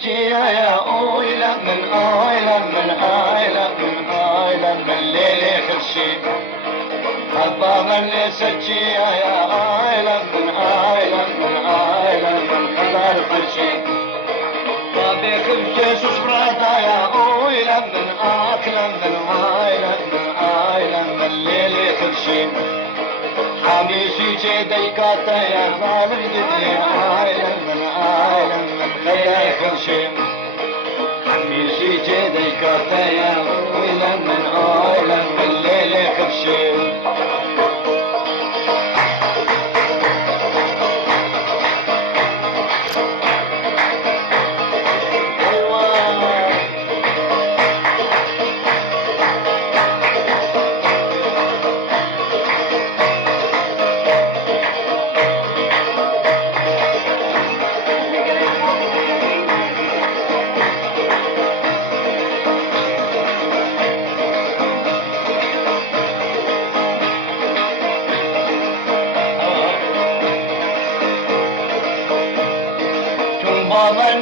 سجي يا اويلا من اويلا من اويلا من اويلا من ليلي خرشي حبا من سجي يا اويلا من اويلا من اويلا من خضر خرشي طابي خرشي سفرادا يا اويلا من اكلا من اويلا من اويلا من ليلي خرشي حميسي جدي كاتا يا ظالم جدي اويلا من اويلا من خضر خرشي حميسي جدي كاتا يا اويلا من اويلا من ليلي خرشي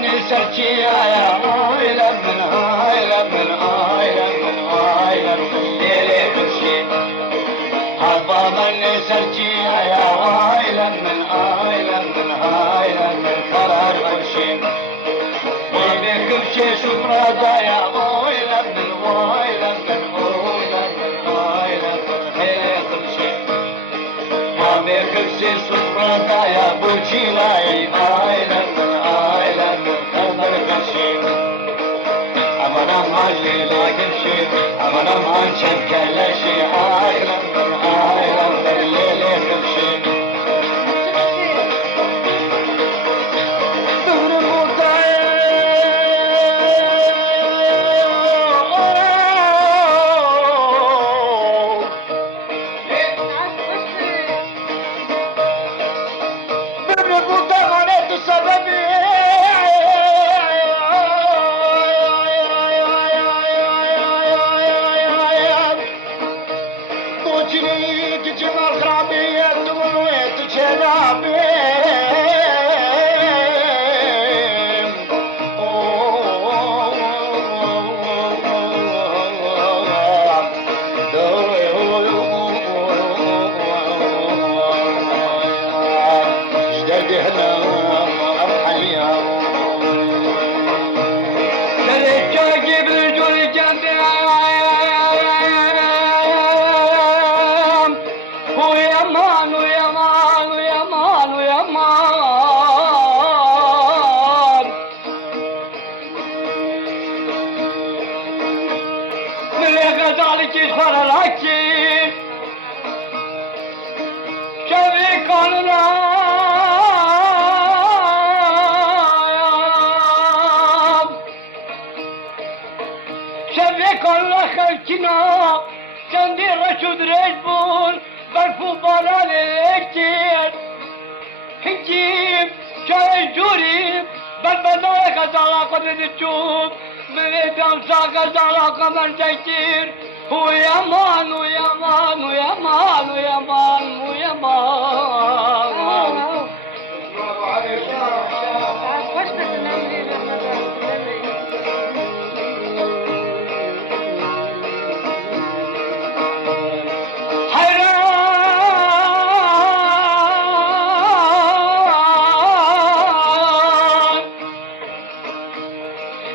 من سرتي يا عايلة من عايلة من عايلة من عايلة من ليلي خرشي هضا من سرتي يا عايلة من عايلة من عايلة من خرار خرشي وبي خرشي سفرادا يا عايلة من عايلة من عايلة من عايلة من ليلي خرشي وبي خرشي سفرادا يا بوشيلاي عايلة من عايلة من أمنا ما نشب كل شيء عايلة من عايلة من ليلي خرشي دور المطايا دور المطايا معناته السببي جمال خرابية دمويت جنابي اشتدي هنا ارحليها للجاجي بالجول جنبي ويا مان ويا مان ويا مان ويا مان من غزالك يسفر العكي شريك النام شريك الله خلقنا جندي رشد رجبون برفو بالالي كتير هنجيب شاي جوري بالبنايا غزالة قدر تشوف من دم سا غزالة قمر كتير ويا مان ويا مان ويا مان ويا مان ويا مان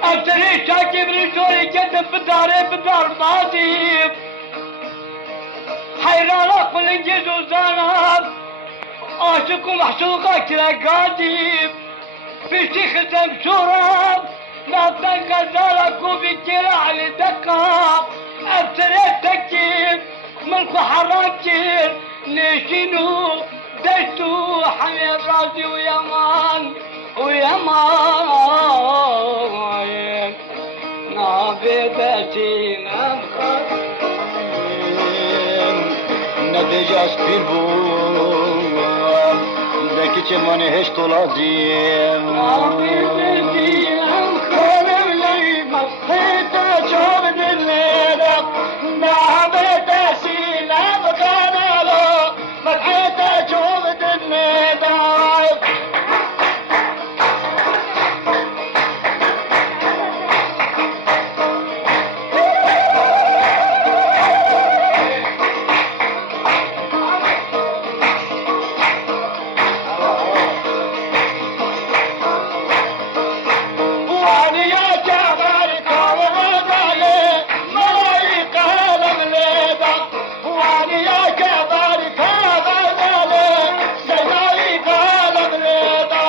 ابتري شاكي بريجوري جدم بداري بدار ماضي حيران اقبل انجز وزانب عاشق ومحشوقة كلا قادم في شيخ زمشورة ناطن غزالك وبكلا على دقة ابتري تكيب ملكو حراكير نشينو دشتو حميد راسي ويمان ويمان نابدتي نبجاش بالبوم داكي تماني هش طلازيم نابدتي خالم لي مصيت شوف الليلة نابدتي نبغانا له مدحيت شوف الليلة واني يا جابر كرم عليه ملايق المليبة واني يا جابر كرم عليه ملايق المليبة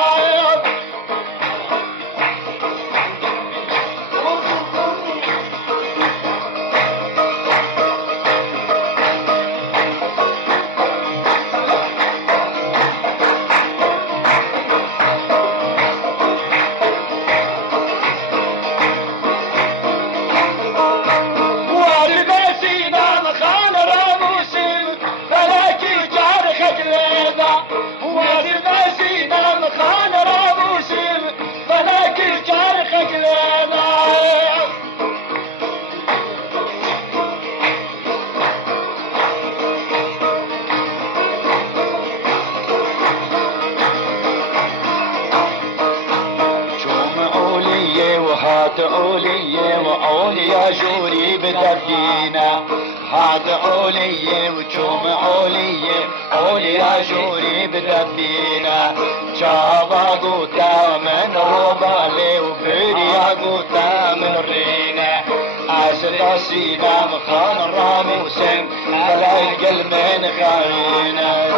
هات أولية وأوليا جوري بدبينا هات أولية وشوم أولية أوليا جوري بدبينا شابا قوتا من روبالي وبريا قوتا من رينا أسد سينا مخان الراموسين فلا يقل من خاينا